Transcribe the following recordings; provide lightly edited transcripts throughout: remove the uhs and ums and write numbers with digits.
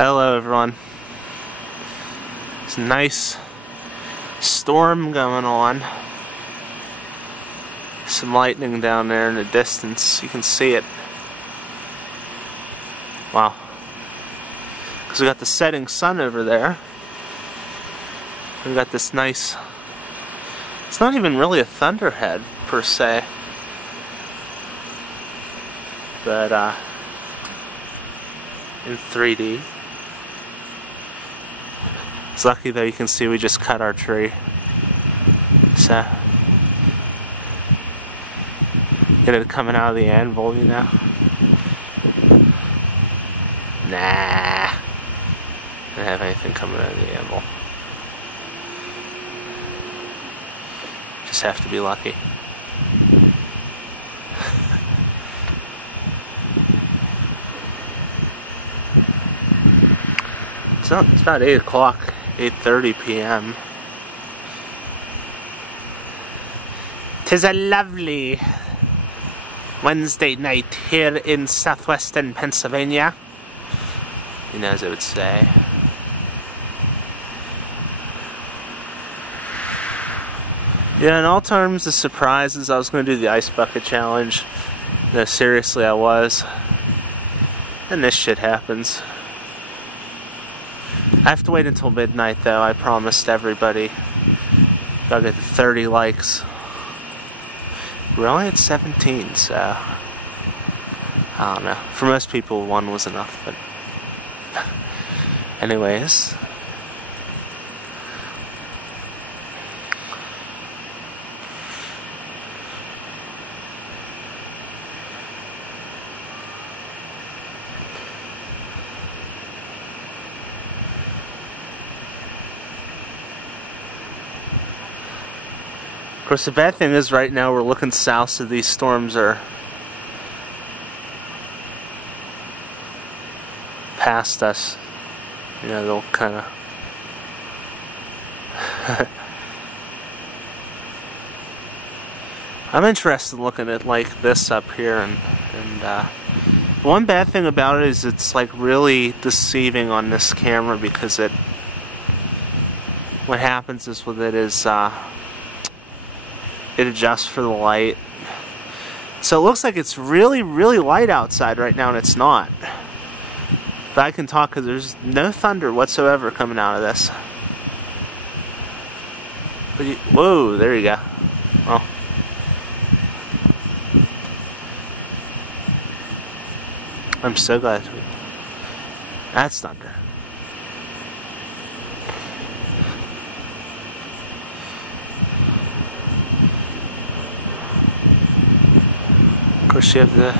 Hello everyone. It's a nice storm going on. Some lightning down there in the distance. You can see it. Wow. Because we got the setting sun over there. We got this nice... It's not even really a Thunderhead per se. But in 3D. It's lucky though, you can see we just cut our tree. So get it coming out of the anvil, you know. Nah. Don't have anything coming out of the anvil. Just have to be lucky. It's about 8 o'clock, 8:30 p.m. 'Tis a lovely Wednesday night here in southwestern Pennsylvania. You know, as I would say. Yeah, in all terms of surprises, I was going to do the ice bucket challenge. No, seriously, I was. And this shit happens. I have to wait until midnight though. I promised everybody I'll get 30 likes. We're only at 17, so I don't know. For most people, 1 was enough, but anyways. Of course, the bad thing is right now we're looking south, so these storms are past us. You know, they'll kind of... I'm interested in looking at like this up here, and one bad thing about it is it's like really deceiving on this camera because it... What happens is with it is... it adjusts for the light. So it looks like it's really, really light outside right now, and it's not. But I can talk because there's no thunder whatsoever coming out of this. Whoa, there you go. Well. I'm so glad. That's thunder. Of course, you have the...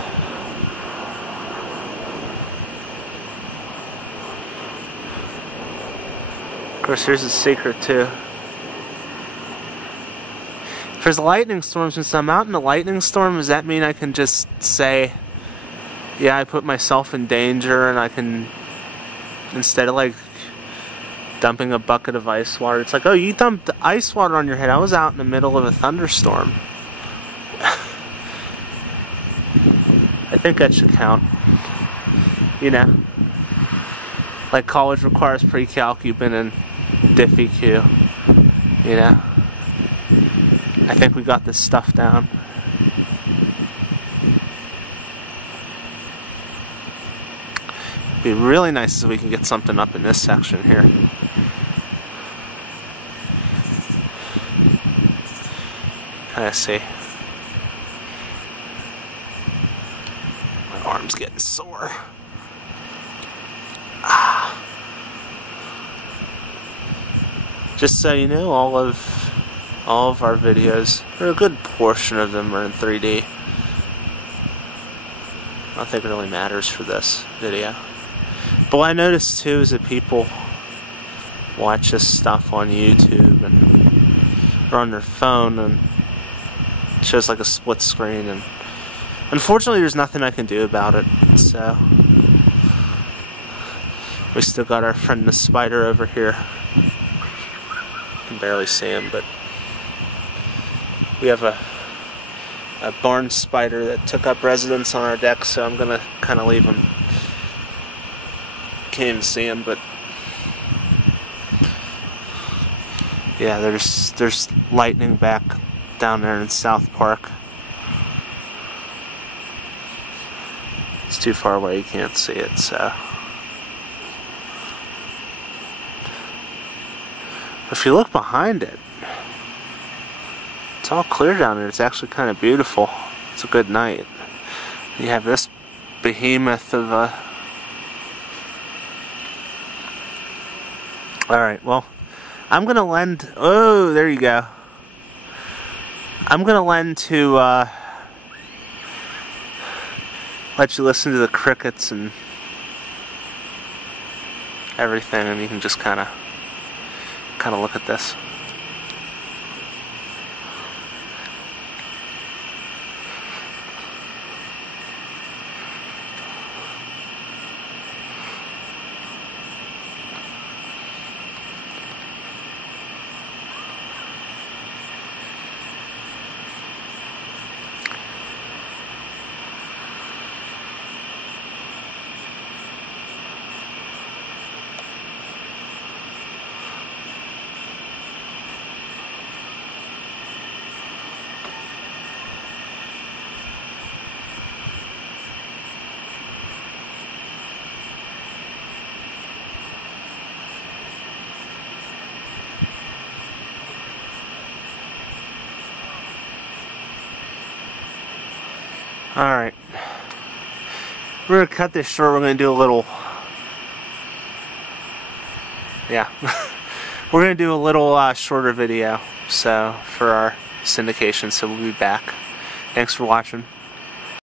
Of course, here's a secret, too. If there's a lightning storm, since I'm out in a lightning storm, does that mean I can just say, yeah, I put myself in danger, and I can, instead of, like, dumping a bucket of ice water, it's like, oh, you dumped ice water on your head. I was out in the middle of a thunderstorm. I think that should count. You know, like college requires pre-calc, you've been in Diffie-Q. You know, I think we got this stuff down. It'd be really nice if we can get something up in this section here. Kind of see. Arm's getting sore. Just so you know, all of our videos, or a good portion of them, are in 3D. I don't think it really matters for this video. But what I noticed too is that people watch this stuff on YouTube and or on their phone, and it shows like a split screen, and unfortunately, there's nothing I can do about it, so we still got our friend the spider over here. You can barely see him, but we have a barn spider that took up residence on our deck, so I'm gonna kind of leave him can't even see them, but yeah, there's lightning back down there in South Park. It's too far away, you can't see it, so. If you look behind it, it's all clear down there. It's actually kind of beautiful. It's a good night. You have this behemoth of a... Alright, well, I'm going to lend... Oh, there you go. I'm going to lend to let you listen to the crickets and everything, and you can just kind of look at this. Alright, we're going to cut this short. We're going to do a little, yeah, we're going to do a little shorter video, so, for our syndication, so we'll be back. Thanks for watching.